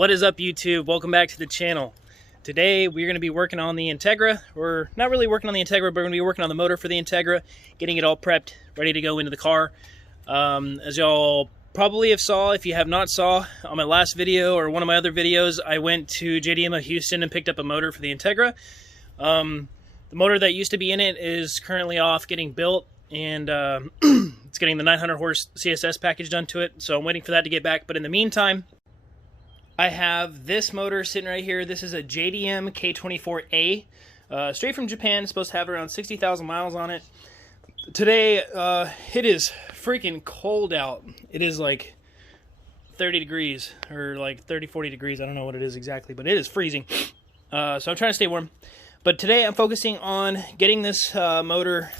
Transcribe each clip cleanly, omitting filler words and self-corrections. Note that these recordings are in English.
What is up, YouTube? Welcome back to the channel. Today we're going to be working on the Integra. We're not really working on the Integra, but we're going to be working on the motor for the Integra, getting it all prepped, ready to go into the car. As y'all probably have saw, if you have not saw, on my last video or one of my other videos, I went to JDM of Houston and picked up a motor for the Integra. The motor that used to be in it is currently off getting built, and it's getting the 900 horse CSS package done to it, so I'm waiting for that to get back. But in the meantime, I have this motor sitting right here. This is a JDM K24A, straight from Japan. It's supposed to have around 60,000 miles on it. Today, it is freaking cold out. It is like 30 degrees, or like 30, 40 degrees. I don't know what it is exactly, but it is freezing. So I'm trying to stay warm. But today I'm focusing on getting this motor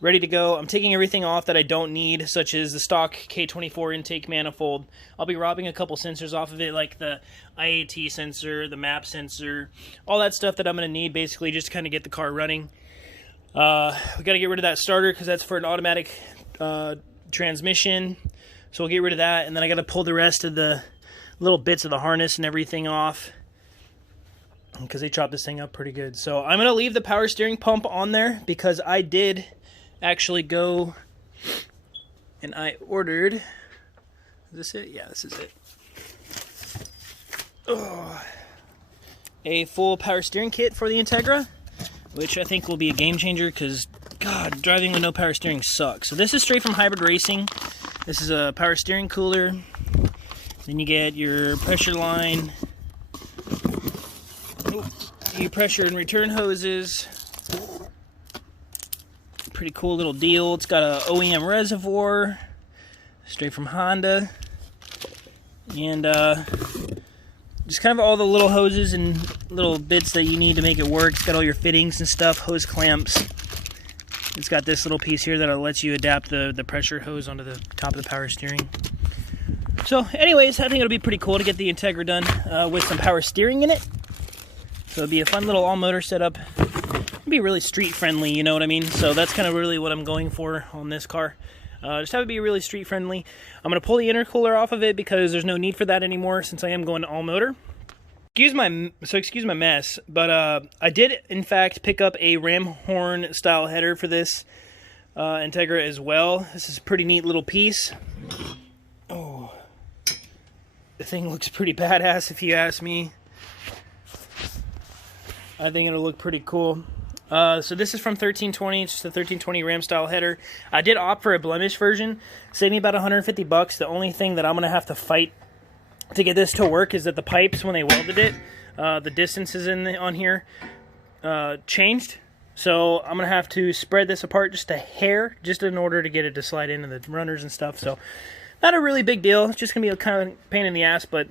ready to go. I'm taking everything off that I don't need, such as the stock K24 intake manifold. I'll be robbing a couple sensors off of it, like the IAT sensor, the map sensor, all that stuff that I'm going to need basically just to kind of get the car running. We got to get rid of that starter because that's for an automatic transmission. So we'll get rid of that, and then I got to pull the rest of the little bits of the harness and everything off because they chopped this thing up pretty good. So I'm going to leave the power steering pump on there because I did actually go and I ordered, is this it? Yeah, this is it. A full power steering kit for the Integra, which I think will be a game changer because, God, driving with no power steering sucks. So this is straight from Hybrid Racing. This is a power steering cooler. Then you get your pressure line, your pressure and return hoses. Pretty cool little deal. It's got a OEM reservoir, straight from Honda, and just kind of all the little hoses and little bits that you need to make it work. It's got all your fittings and stuff, hose clamps. It's got this little piece here that lets you adapt the pressure hose onto the top of the power steering. So anyways, I think it'll be pretty cool to get the Integra done with some power steering in it. So it'll be a fun little all-motor setup. Be really street friendly, you know what I mean? So that's kind of really what I'm going for on this car. Just have it be really street friendly. I'm going to pull the intercooler off of it because there's no need for that anymore since I am going to all motor. Excuse my mess, but I did in fact pick up a ram horn style header for this Integra as well. This is a pretty neat little piece. Oh, the thing looks pretty badass if you ask me. I think it'll look pretty cool. So this is from 1320, it's just a 1320 Ram style header. I did opt for a blemish version, saved me about 150 bucks. The only thing that I'm going to have to fight to get this to work is that the pipes, when they welded it, the distances on here changed. So I'm going to have to spread this apart just a hair, just in order to get it to slide into the runners and stuff. So not a really big deal. It's just going to be a kind of pain in the ass, but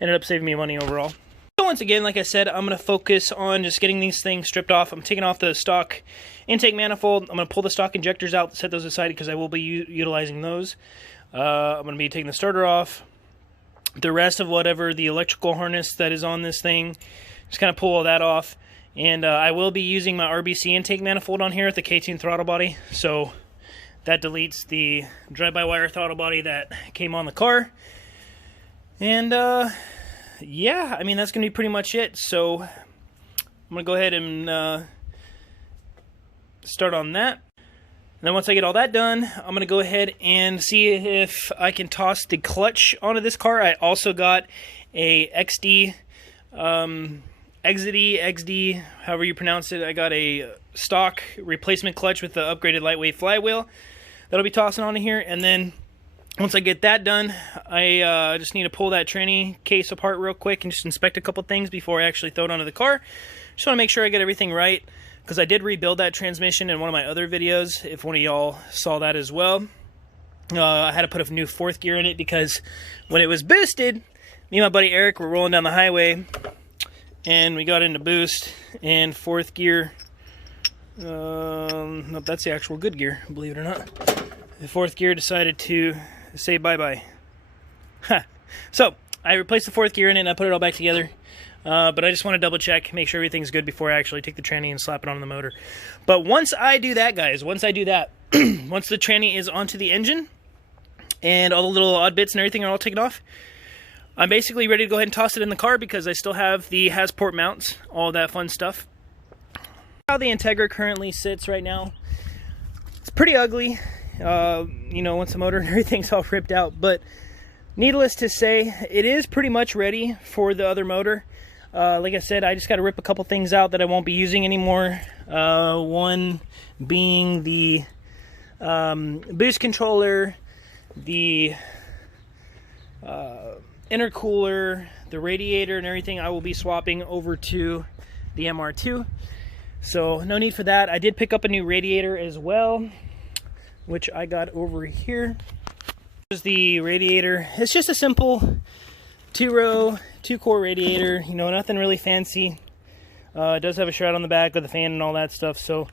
ended up saving me money overall. So once again, like I said, I'm going to focus on just getting these things stripped off. I'm taking off the stock intake manifold. I'm going to pull the stock injectors out, set those aside because I will be utilizing those. I'm going to be taking the starter off. The rest of whatever the electrical harness that is on this thing, just kind of pull all that off. And I will be using my RBC intake manifold on here at the K2 throttle body. So that deletes the drive-by-wire throttle body that came on the car. And yeah, I mean, that's going to be pretty much it. So I'm going to go ahead and start on that. And then once I get all that done, I'm going to go ahead and see if I can toss the clutch onto this car. I also got a XD, XD, however you pronounce it. I got a stock replacement clutch with the upgraded lightweight flywheel that'll be tossing onto here. And then once I get that done, I just need to pull that tranny case apart real quick and just inspect a couple things before I actually throw it onto the car. Just want to make sure I get everything right, because I did rebuild that transmission in one of my other videos, if one of y'all saw that as well. I had to put a new fourth gear in it because when it was boosted, me and my buddy Eric were rolling down the highway, and we got into boost, and fourth gear, no, that's the actual good gear, believe it or not. The fourth gear decided to say bye-bye. So I replaced the fourth gear in it and I put it all back together. But I just want to double check, make sure everything's good before I actually take the tranny and slap it on the motor. But once I do that, guys, once I do that, once the tranny is onto the engine and all the little odd bits and everything are all taken off, I'm basically ready to go ahead and toss it in the car because I still have the Hasport mounts, all that fun stuff. How the Integra currently sits right now, it's pretty ugly, you know, once the motor and everything's all ripped out, but needless to say, it is pretty much ready for the other motor. Like I said, I just got to rip a couple things out that I won't be using anymore. One being the boost controller, the intercooler, the radiator and everything I will be swapping over to the MR2. So no need for that. I did pick up a new radiator as well, which I got over here. Here's the radiator. It's just a simple 2-row, 2-core radiator, you know, nothing really fancy. It does have a shroud on the back with a fan and all that stuff, so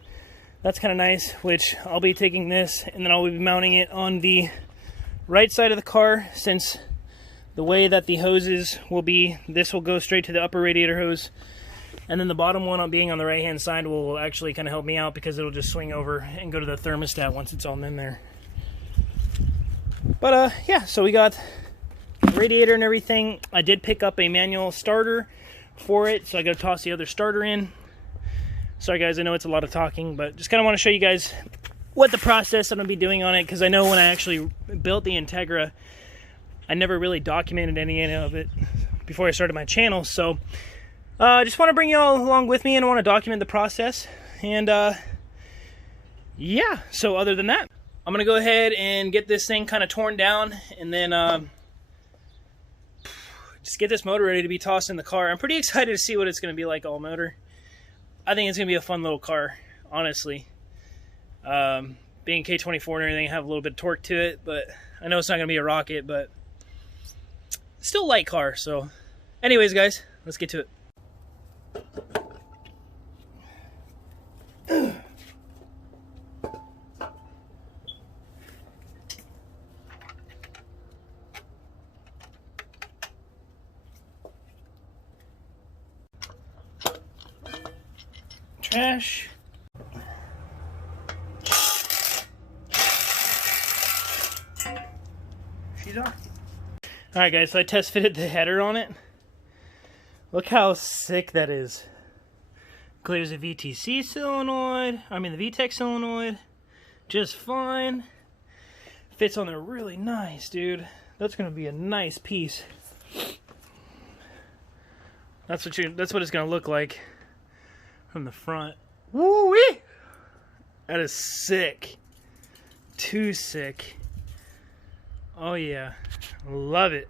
that's kind of nice, which I'll be taking this and then I'll be mounting it on the right side of the car, since the way that the hoses will be, this will go straight to the upper radiator hose, and then the bottom one being on the right hand side will actually kind of help me out because it'll just swing over and go to the thermostat once it's all in there. But yeah, so we got the radiator and everything. I did pick up a manual starter for it, so I got to toss the other starter in. Sorry guys, I know it's a lot of talking, but just kind of want to show you guys what the process I'm going to be doing on it, because I know when I actually built the Integra, I never really documented any of it before I started my channel. So I just want to bring you all along with me and I want to document the process. And yeah, so other than that, I'm going to go ahead and get this thing kind of torn down and then just get this motor ready to be tossed in the car. I'm pretty excited to see what it's going to be like all motor. I think it's going to be a fun little car, honestly. Being K24 and everything, I have a little bit of torque to it, but I know it's not going to be a rocket, but still a light car. So anyways guys, let's get to it. Trash. She's on. Alright guys, so I test fitted the header on it. Look how sick that is. Clears the VTC solenoid, the VTEC solenoid, just fine. Fits on there really nice, dude. That's gonna be a nice piece. That's what it's gonna look like from the front. Woo-wee! That is sick. Too sick. Oh yeah, love it.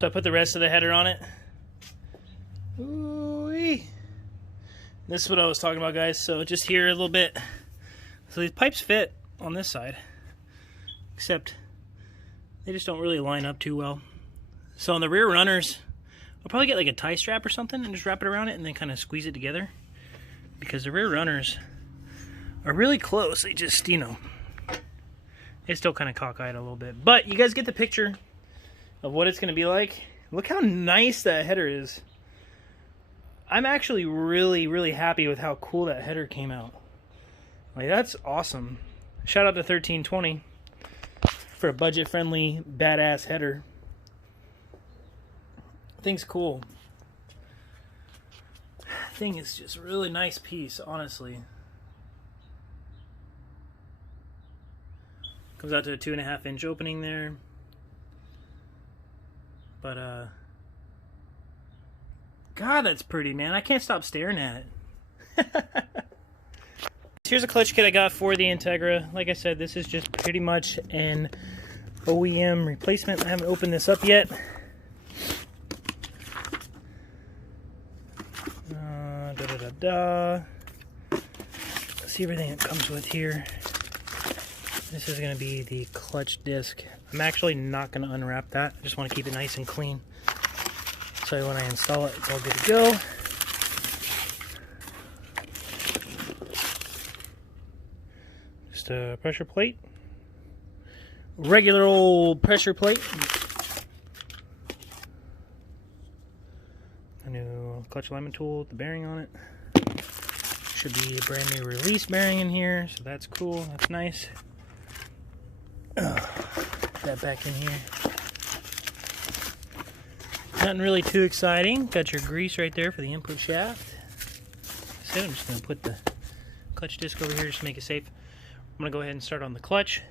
So I put the rest of the header on it. Ooh-wee. This is what I was talking about, guys. So just here a little bit. So these pipes fit on this side, except they just don't really line up too well. So on the rear runners, I'll probably get like a tie strap or something and just wrap it around it and then kind of squeeze it together, because the rear runners are really close. They just, you know, it's still kind of cockeyed a little bit. But you guys get the picture of what it's going to be like. Look how nice that header is. I'm actually really, really happy with how cool that header came out. Like, that's awesome. Shout out to 1320 for a budget-friendly, badass header. Thing's cool. Thing is just a really nice piece, honestly. Comes out to a 2.5 inch opening there. But God, that's pretty, man. I can't stop staring at it. Here's a clutch kit I got for the Integra. Like I said, this is just pretty much an OEM replacement. I haven't opened this up yet. Let's see everything it comes with here. This is going to be the clutch disc. I'm actually not going to unwrap that. I just want to keep it nice and clean. So when I install it, it's all good to go. Just a pressure plate. Regular old pressure plate. A new clutch alignment tool with the bearing on it. Should be a brand new release bearing in here, so that's cool. That's nice. Put that back in here. Nothing really too exciting. Got your grease right there for the input shaft. So I'm just going to put the clutch disc over here just to make it safe. I'm going to go ahead and start on the clutch.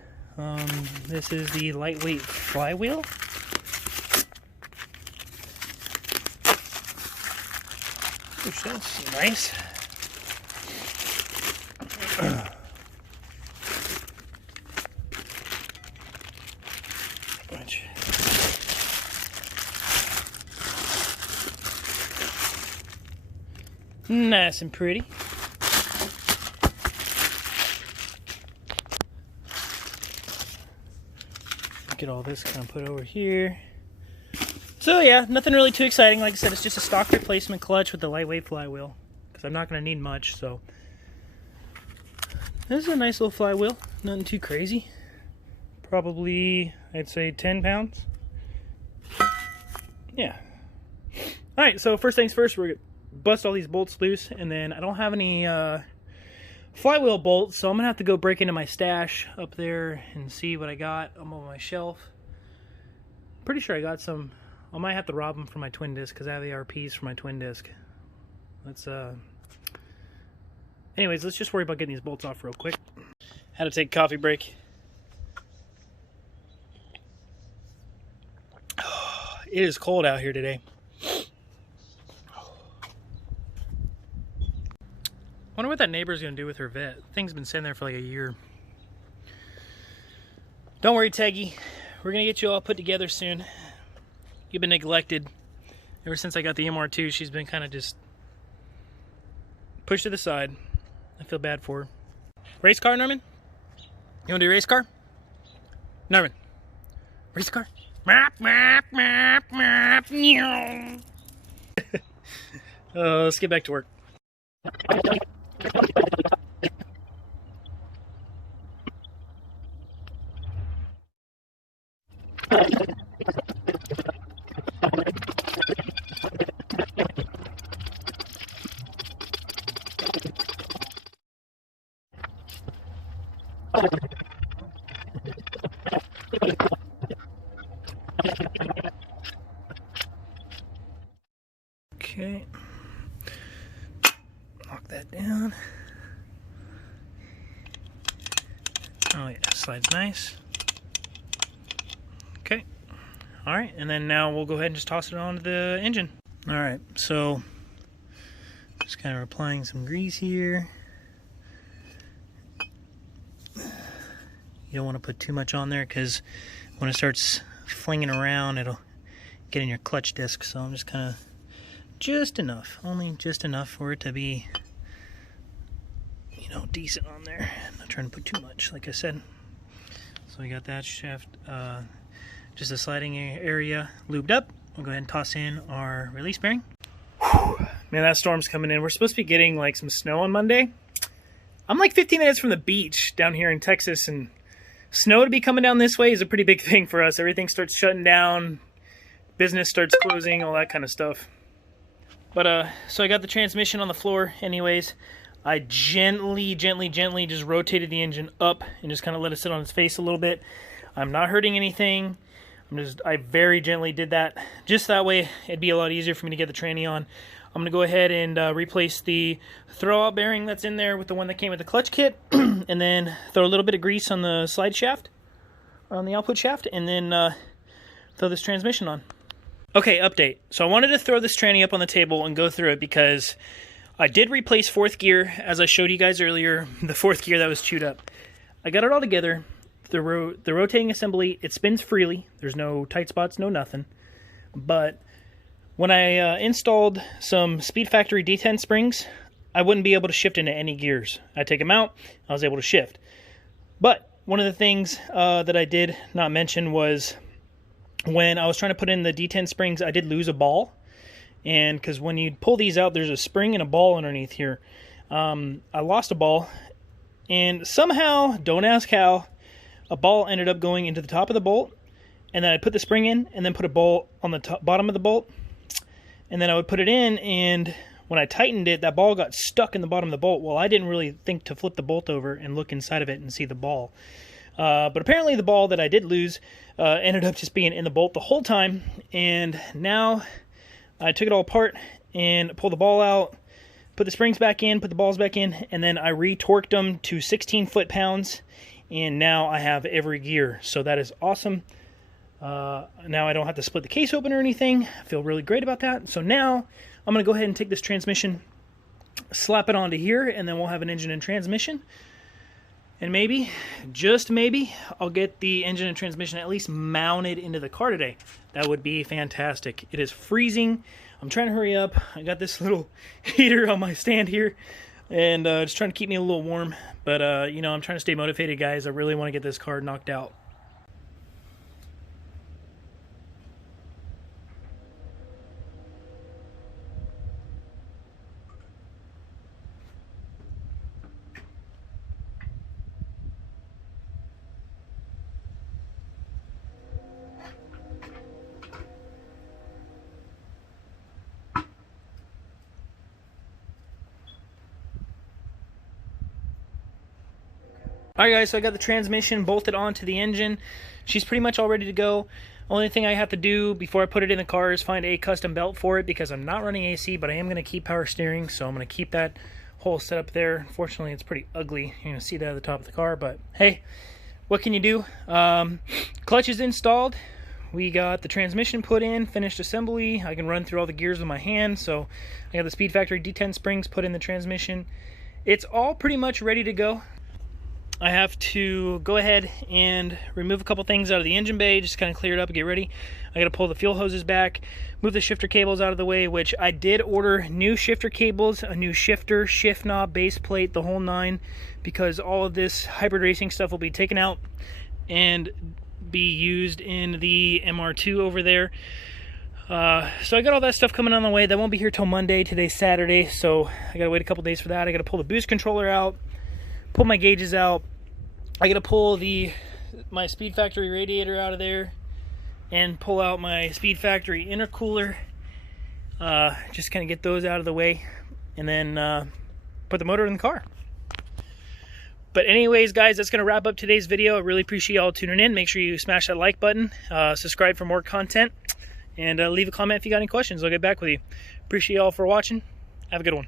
This is the lightweight flywheel. Which that's nice. Nice and pretty. Get all this kind of put over here. So yeah, nothing really too exciting. Like I said, it's just a stock replacement clutch with the lightweight flywheel, because I'm not going to need much. So this is a nice little flywheel. Nothing too crazy. Probably, I'd say 10 pounds. Yeah. Alright, so first things first, we're going to bust all these bolts loose, and then I don't have any flywheel bolts, so I'm gonna have to go break into my stash up there and see what I got. I'm on my shelf. Pretty sure I got some. I might have to rob them for my twin disc because I have the RPs for my twin disc. Anyways, let's just worry about getting these bolts off real quick. Had to take a coffee break. It is cold out here today. Wonder what that neighbor's gonna do with her vet. Thing's been sitting there for like a year. Don't worry, Teggy. We're gonna get you all put together soon. You've been neglected. Ever since I got the MR2, she's been kind of just pushed to the side. I feel bad for her. Race car, Norman? You wanna do race car? Norman, race car? Let's get back to work. Okay. Lock that down. Oh yeah, slides nice. Okay. Alright, and then now we'll go ahead and just toss it onto the engine. Alright, so just kind of applying some grease here. You don't want to put too much on there because when it starts flinging around, it'll get in your clutch disc. So I'm just kind of just enough, only just enough for it to be, you know, decent on there. I'm not trying to put too much, like I said. So we got that shaft, just a sliding area lubed up. We'll go ahead and toss in our release bearing. Whew. Man, that storm's coming in. We're supposed to be getting like some snow on Monday. I'm like 15 minutes from the beach down here in Texas, and snow to be coming down this way is a pretty big thing for us. Everything starts shutting down, business starts closing, all that kind of stuff. But so I got the transmission on the floor anyways. I gently just rotated the engine up and just kind of let it sit on its face a little bit. I'm not hurting anything. I very gently did that. Just that way it'd be a lot easier for me to get the tranny on. I'm gonna go ahead and replace the throwout bearing that's in there with the one that came with the clutch kit, and then throw a little bit of grease on the slide shaft, on the output shaft, and then throw this transmission on. Okay, update. So I wanted to throw this tranny up on the table and go through it because I did replace fourth gear, as I showed you guys earlier, the fourth gear that was chewed up. I got it all together. The rotating assembly, it spins freely. There's no tight spots, no nothing. But when I installed some Speed Factory D10 springs, I wouldn't be able to shift into any gears. I take them out, I was able to shift. But one of the things that I did not mention was when I was trying to put in the D10 springs, I did lose a ball. And because when you pull these out, there's a spring and a ball underneath here. I lost a ball, and somehow, don't ask how, a ball ended up going into the top of the bolt, and then I put the spring in, and then put a bolt on the bottom of the bolt, and then I would put it in, and when I tightened it, that ball got stuck in the bottom of the bolt. Well, I didn't really think to flip the bolt over and look inside of it and see the ball. But apparently the ball that I did lose ended up just being in the bolt the whole time, and now I took it all apart and pulled the ball out, put the springs back in, put the balls back in, and then I re-torqued them to 16 foot-pounds, and now I have every gear. So that is awesome. Now I don't have to split the case open or anything. I feel really great about that. So now I'm going to go ahead and take this transmission, slap it onto here, and then we'll have an engine and transmission. And maybe, just maybe, I'll get the engine and transmission at least mounted into the car today. That would be fantastic. It is freezing. I'm trying to hurry up. I got this little heater on my stand here, and just trying to keep me a little warm. But, you know, I'm trying to stay motivated, guys. I really want to get this car knocked out. Alright guys, so I got the transmission bolted onto the engine. She's pretty much all ready to go. Only thing I have to do before I put it in the car is find a custom belt for it, because I'm not running AC, but I am going to keep power steering, so I'm going to keep that whole setup there. Fortunately, it's pretty ugly. You're going to see that at the top of the car, but hey, what can you do? Clutch is installed. We got the transmission put in, finished assembly. I can run through all the gears with my hand, so I got the Speed Factory D10 springs put in the transmission. It's all pretty much ready to go. I have to go ahead and remove a couple things out of the engine bay, just kind of clear it up and get ready. I got to pull the fuel hoses back, move the shifter cables out of the way, which I did order new shifter cables, a new shifter, shift knob, base plate, the whole nine, because all of this hybrid racing stuff will be taken out and be used in the MR2 over there. So I got all that stuff coming on the way. That won't be here till Monday. Today's Saturday, so I got to wait a couple days for that. I got to pull the boost controller out, pull my gauges out. I gotta pull my Speed Factory radiator out of there and pull out my Speed Factory intercooler. Just kind of get those out of the way, and then put the motor in the car. But anyways, guys, that's gonna wrap up today's video. I really appreciate y'all tuning in. Make sure you smash that like button, subscribe for more content, and leave a comment if you got any questions. I'll get back with you. Appreciate y'all for watching. Have a good one.